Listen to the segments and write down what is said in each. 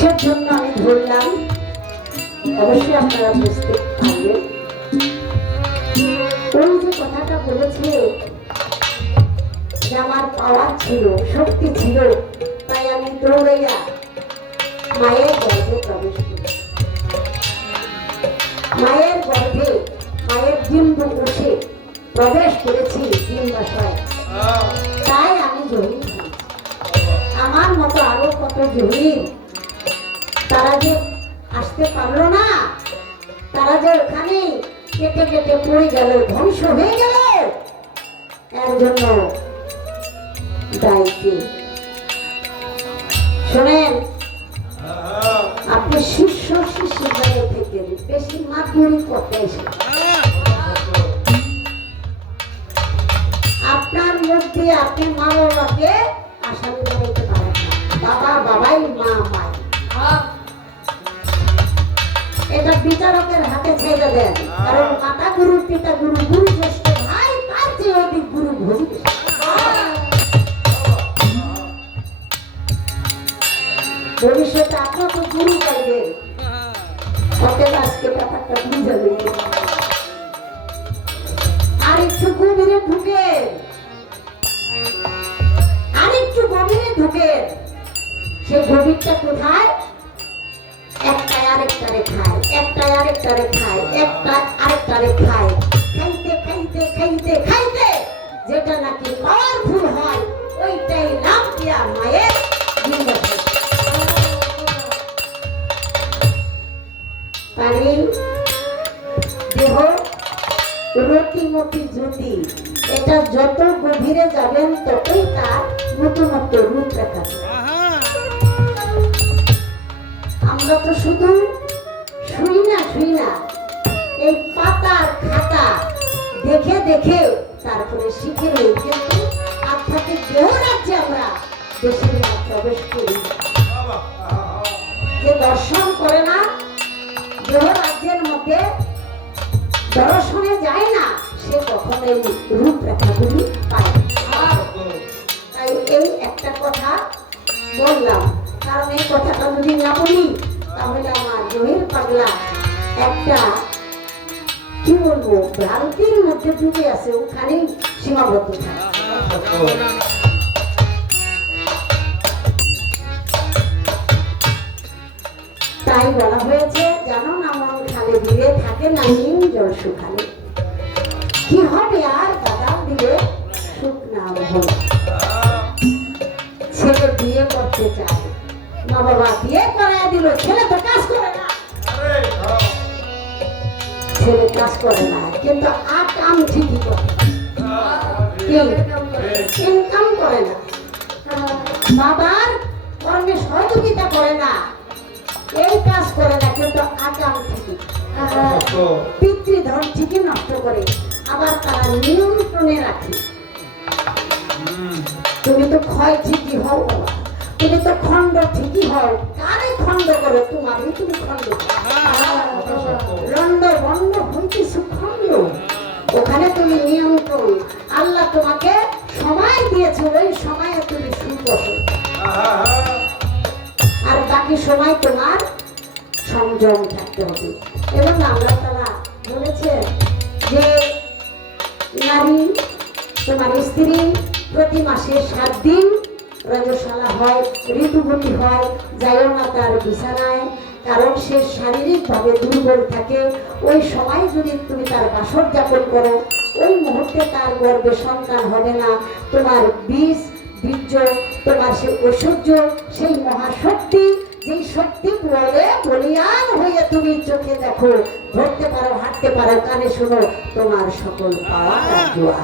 কিসের জন্য আমি ধরলাম অবশ্যই আপনারা বুঝতে পারবেন। ওই যে কথাটা বলেছে যে আমার পাওয়ার ছিল, শক্তি ছিল, তাই আমি দৌড়াইয়া মায়ের গর্ভে প্রবেশ করি। মায়ের গর্ভে মায়ের ডিম্ব কোষে প্রবেশ করেছি ডিম্বাশয়, তাই আমি জহির। আমার মতো আরো কত জহির তারা যে আসতে পারলো না, তারা যে ওখানে কেটে কেটে পড়ে গেল, ধ্বংস হয়ে গেল, এর জন্য দায়ী কে? শোনেন, আপনি শিষ্য শিষ্য জায়গা থেকে বেশি মাতুরি করতে এসে আপনার মধ্যে আপনি মা বাবাকে আসামি বানাইতে পারেন না। বাবা বাবাই, মা মাই, এটা বিচারকের হাতে ছেড়ে দেন। কারণ মাতা গুরু, পিতা গুরু, গুরু জ্যেষ্ঠ ভাই, তার চেয়ে অধিক গুরু ভজি। ভবিষ্যতে আপনার তো গুরু পাইবেন, অতএব আজকে ব্যাপারটা বুঝে নেবেন। আর একটু গভীরে ঢুকে, আর একটু গভীরে ঢুকে, সে গভীরটা কোথায়? একটা আরেকটারে খায়, একটা আরেকটারে খায়, একটা আরেকটারে খায়, খাইতে খাইতে খাইতে খাইতে যেটা নাকি পাওয়ারফুল হয় ওইটাই নাম দিয়া মায়ের ডিম্বাশয়। পানি দেহ রতিমতি জ্যোতি, এটা যত গভীরে যাবেন ততই তার নতুনত্ব রূপ দেখা যায়। আমরা তো শুধু শুই না এই পাতার খাতা দেখে দেখে তারপরে শিখে নেই, কিন্তু আধ্যাত্মিক দেহ রাজ্যে আমরা বেশিরভাগ প্রবেশ করি। যে দর্শন করে না, দেহ রাজ্যের মধ্যে দর্শনে যায় না, সে কখনোই রূপরেখাগুলি পায় না। তাই এই একটা কথা বললাম, কারণ এই কথাটা যদি না বলি তাহলে আমার জহির পাগলা একটা কি বলবো ভ্রান্তির মধ্যে ডুবে আছে, ওখানেই সীমাবদ্ধ থাকে। তাই বলা হয়েছে, জানো না মন খালে দিলে থাকে না নিম জল শুকালে, কি হবে আর বাদাম দিলে সুখ না হল। ছেলে বিয়ে করতে চায়, মা বাবা বিয়ে করায় দিল, ছেলে তো কাজ করে না, ছেলে কাজ করে না, কিন্তু কাম ঠিকই করে, ইনকাম করে না, বাবার কর্মে সহযোগিতা করে না, এই কাজ করে না, কিন্তু আকাম ঠিকই, পিতৃধন ঠিকই নষ্ট করে, আবার তারা নিয়ন্ত্রণে রাখে। তুমি তো ক্ষয় ঠিকই হও বাবা, তুমি তো খণ্ড ঠিকই হও, কারে খণ্ড করো? তোমারই তুমি খণ্ড, রণ্ড বন্ড হইতেছ খণ্ড, ওখানে তুমি নিয়ন্ত্রণ। আল্লাহ তোমাকে সময় দিয়েছে, ওই সময়ে তুমি সুখ বসো, আর বাকি সময় তোমার সংযম থাকতে হবে। এবং আল্লাহ তাআলা বলেছে যে নারী, তোমার স্ত্রী প্রতি মাসে 7 দিন রজস্বলা হয়, ঋতুবতী হয়, যাইও না তার বিছানায়, কারণ সে শারীরিকভাবে দুর্বল থাকে। ওই সময় যদি তুমি তার বাসর যাপন করো, ওই মুহূর্তে তার গর্ভে সন্তান হবে না। তোমার বীর্য, তোমার সে ঐশ্বর্য, সেই মহাশক্তি, যেই শক্তি বলে বলিয়ান হয়ে তুমি চোখে দেখো, ধরতে পারো, হাঁটতে পারো, কানে শোনো, তোমার সকল পাওয়া জোয়া।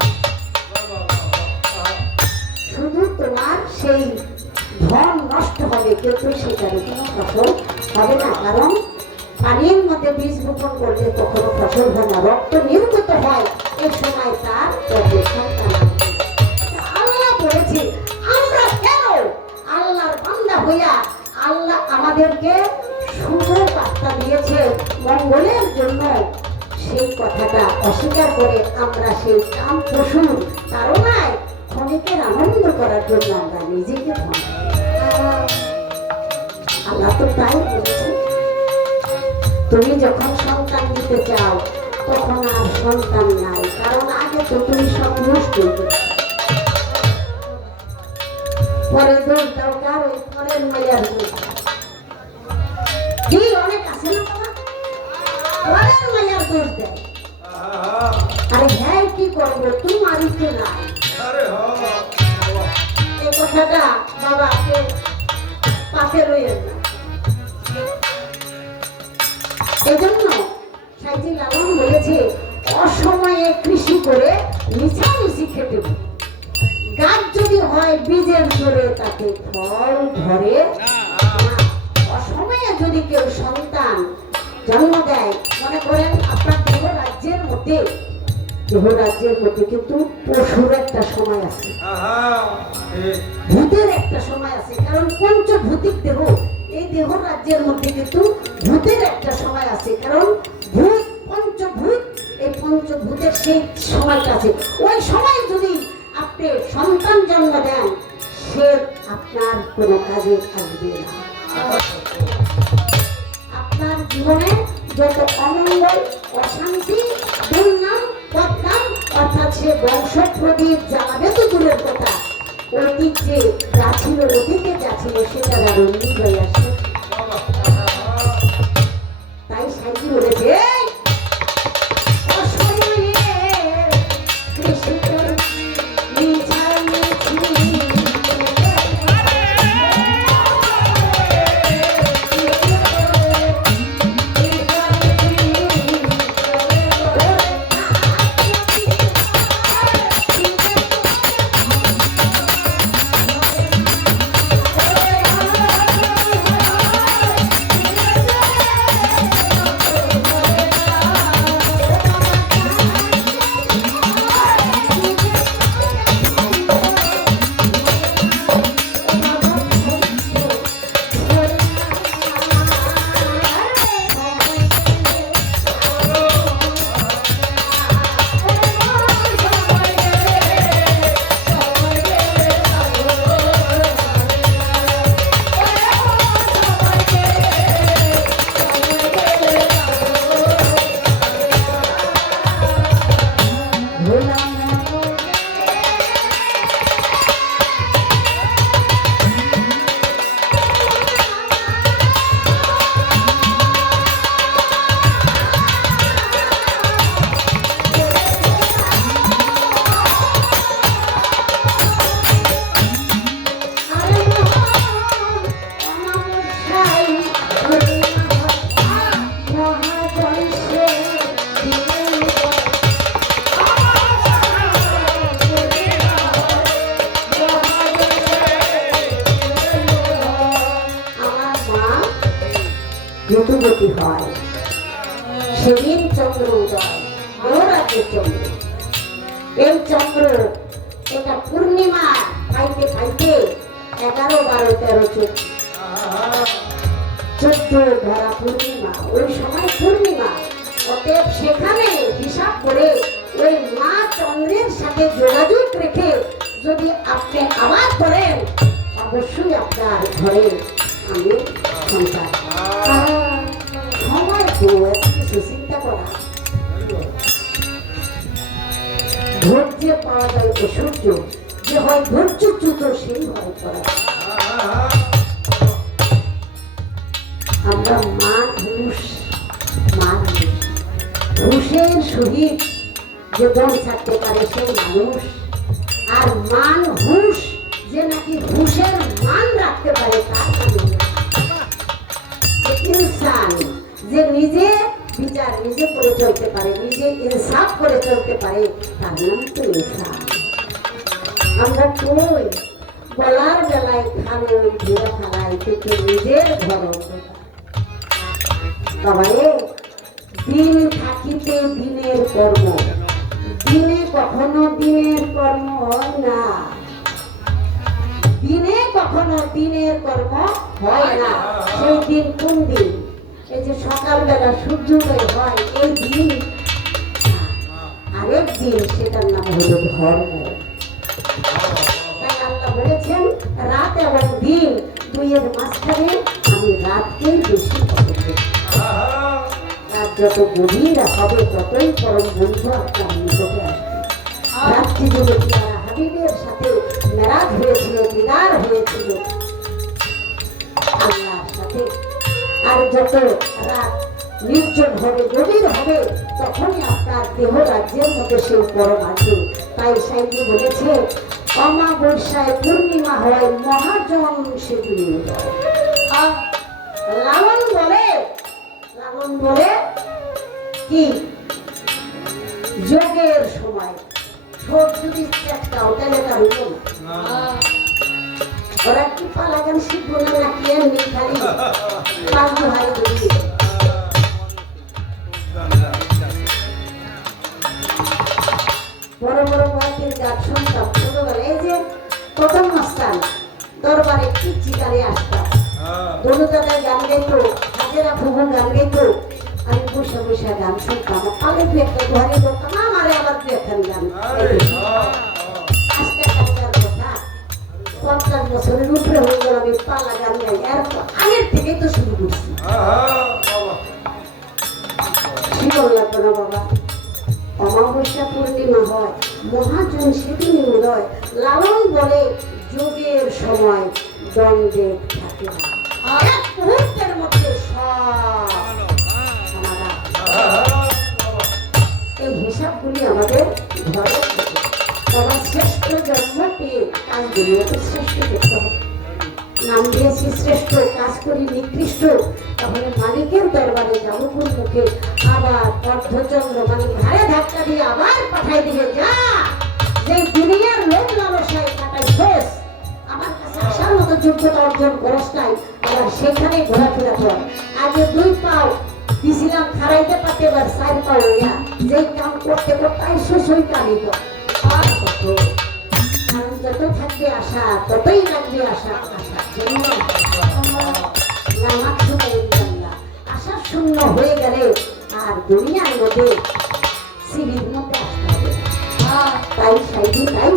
শুধু তোমার সেই ধন নষ্ট হবে, কিন্তু সেটার কোনো ফসল হবে না। কারণ পানির মধ্যে বীজ বপন করলে কখনো ফসল হয় না, রক্ত নির্গত হয়, এই সময় তার সন্তান। আল্লাহ বলেছে, আমরা কেন আল্লাহর বান্দা হইয়া আল্লাহ আমাদেরকে শুভ বার্তা দিয়েছে মঙ্গলের জন্য, সেই কথাটা অস্বীকার করে আমরা সেই কাম পশুর তাড়নায় ক্ষণিকের আনন্দ করার জন্য আমরা নিজেকে আল্লাহ তো তাই বলেছি, তুমি যখন সন্তান দিতে চাও তখন আর সন্তান নাই, কারণ আগে তো তুমি সব নষ্ট করেছো। পরে দোষ দাও কার, ওই পরের মাইয়ার দোষ কি অনেক আছে না বাবা, পরের মাইয়ার দোষ দেয়। আরে হ্যাঁ কি করবো, তোমার ইচ্ছে নাই। এই কথাটা বাবাকে পাশে রইলেন না। এই জন্য সাইজি লালন বলেছে, অসময়ে কৃষি করে মিছামিছি খেতে হবে। গাছ যদি হয় বীজের জোরে তাতে ফল ধরে না। অসময়ে যদি কেউ সন্তান জন্ম দেয়, মনে করেন আপনার দেহ রাজ্যের মধ্যে কিন্তু পশুর একটা সময় আছে, ভূতের একটা সময় আছে, কারণ পঞ্চভূতিক দেহ, এই দেহ রাজ্যের মধ্যে কিন্তু ভূতের একটা সময় আছে, কারণ ভূত পঞ্চভূত, এই পঞ্চভূতের সেই সময়টা আছে। ওই সময় যদি আপনি সন্তান জন্ম দেন, সে আপনার কোনো কাজে আসবে না। আপনার জীবনে যত অমঙ্গল, অশান্তি, দুর্নাম, বদনাম, অর্থাৎ সে বংশ প্রদীপ জ্বালাবে তো দূরের কথা, ঐতিহ্যে যা ছিল, অতীতে যা ছিল, সেটা রঙিন হয়ে আসে। তাই সাইজি বলেছে, ঋতুবতী হয়, সেদিন চন্দ্র উদয়, রাতের চন্দ্র। এই চন্দ্র এটা পূর্ণিমা পাইতে পাইতে 11, 12, 13, 14 ধরা পূর্ণিমা, ওই সময় পূর্ণিমা। অতএব সেখানে হিসাব করে ওই মা চন্দ্রের সাথে যোগাযোগ রেখে যদি আপনি আবার করেন, অবশ্যই আপনার ঘরে আমি সন্তান। সময় কিছু চিন্তা করা, ধৈর্য পাওয়া যায় ঐশ্বর্য, যে হয় ধৈর্যচ্যুত সেই হয় করা। আমরা মানুষ, ঘুষের সহিত যে দম ছাড়তে পারে সেই মানুষ, আর মান হুঁশ যে নাকি হুঁশের মান রাখতে পারে তার মানুষ। ইনসান যে নিজে বিচার নিজে করে চলতে পারে, নিজে ইনসাফ করে চলতে পারে, তার নাম তো ইনসান। আমরা কই বলার বেলায় খালো ঘিরে ফেলাই থেকে নিজের ঘর। বাবারে, দিন থাকিতে দিনের কর্ম, দিনে কখনো দিনের কর্ম হয় না, দিনে কখনো দিনের কর্ম হয় না। সেই দিন কোন দিন? এই যে সকালবেলা সূর্যোদয় হয় এই দিন, আরেক দিন, সেটার নাম হলো ধর্ম। তাই আল্লাহ বলেছেন, রাত এবং দিন দুইয়ের মাঝখানে আমি রাতকেই বেশি পছন্দ করি। রাত যত গভীর হবে ততই পরম বন্ধু আপনার নিকটে আসবে। রাত্রি যুগে পিয়ারা হাবিবের সাথে মেরাজ হয়েছিল, দিদার হয়েছিল আল্লাহর সাথে। আর যত রাত নির্জন হবে, গভীর হবে, তখনই আপনার দেহ রাজ্যের মধ্যে সেই পরম আছে। তাই সাইজি বলেছে, অমাবস্যায় পূর্ণিমা হয় মহাজন সেদিন উদয়। লালন বলে কি যোগের সময় ঠোঁট যদি চেষ্টাও তাহলে তার হইল না। ওরা কি পালাগান শিখবো না নাকি এমনি খালি পাগল হাই ধরিয়ে বড় বড় বয়সের গাছ শুনতাম ছোটবেলায়। এই যে প্রথম মাস্টার দরবারে চিকারে আসতাম, দলুদাদায় গান গাইতো, হাজেরা ফুবু গান গাইতো, আমি বসে বসে গান শুনতাম। আগে দু একটা ঘরে করতাম, আমারে আবার দু একখান গান। আজকে কালকার কথা 50 বছরের উপরে হয়ে গেল আমি পালা গান গাই। আর আগের থেকেই তো শুরু করছি। শিকল লাগবে না বাবা। অমাবস্যা পূর্ণিমা হয় মহাজন সেদিনই উদয়। লালন বলে যোগের সময় দণ্ডে থাকে না, এক মুহূর্তের মধ্যে সব সমাধান। এই হিসাবগুলি আমাদের ঘরে বাবা শ্রেষ্ঠ জন্ম পেয়ে কাজগুলিও তো শ্রেষ্ঠ করতে হবে। নাম দিয়েছি শ্রেষ্ঠ, কাজ করি নিকৃষ্ট, তাহলে মালিকের দরবারে যাবো কোন মুখে? আবার অর্ধচন্দ্র মানে ঘাড়ে ধাক্কা দিয়ে আবার পাঠাই দিবে, যা যে দুনিয়ার লোক লালসায় কাটাই শেষ, আমার কাছে আসার মতো যোগ্যতা অর্জন করস নাই, আবার সেখানে ঘোরাফেরা কর। আগে 2 পাও দিছিলাম খারাইতে পারতে, এবার 4 পাও হইয়া যেই কাম করতে করতে শেষ হই কামিত। কারণ যত থাকবে আশা ততই লাগবে আশা। আশা শূন্য হয়ে গেলে আর দুনিয়ার মধ্যে সিঁড়ির মধ্যে আসতে হবে। তাই সাইডি তাই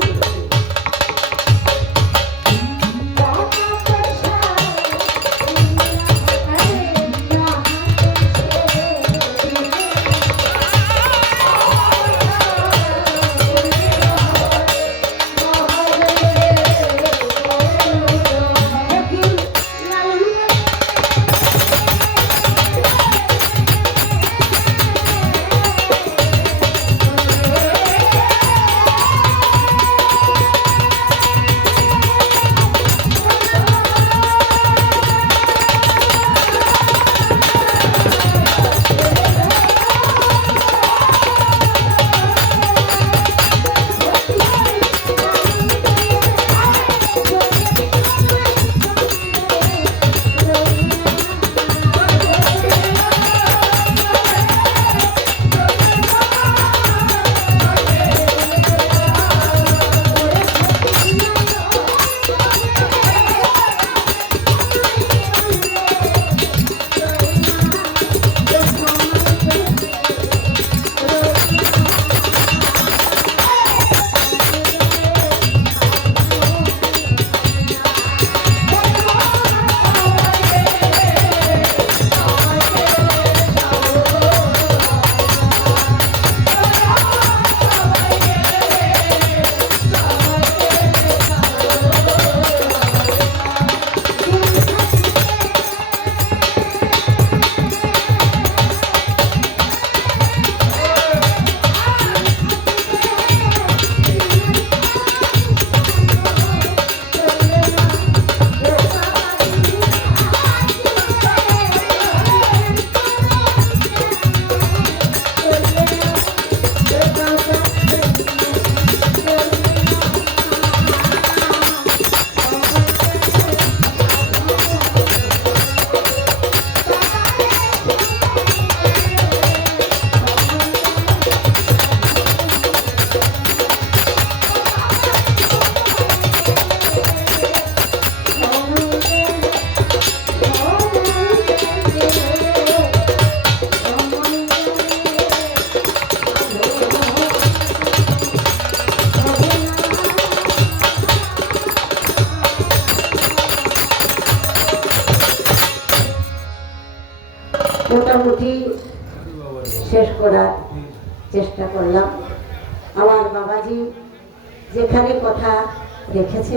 মোটামুটি শেষ করার চেষ্টা করলাম। আমার বাবাজি যেখানে কথা রেখেছে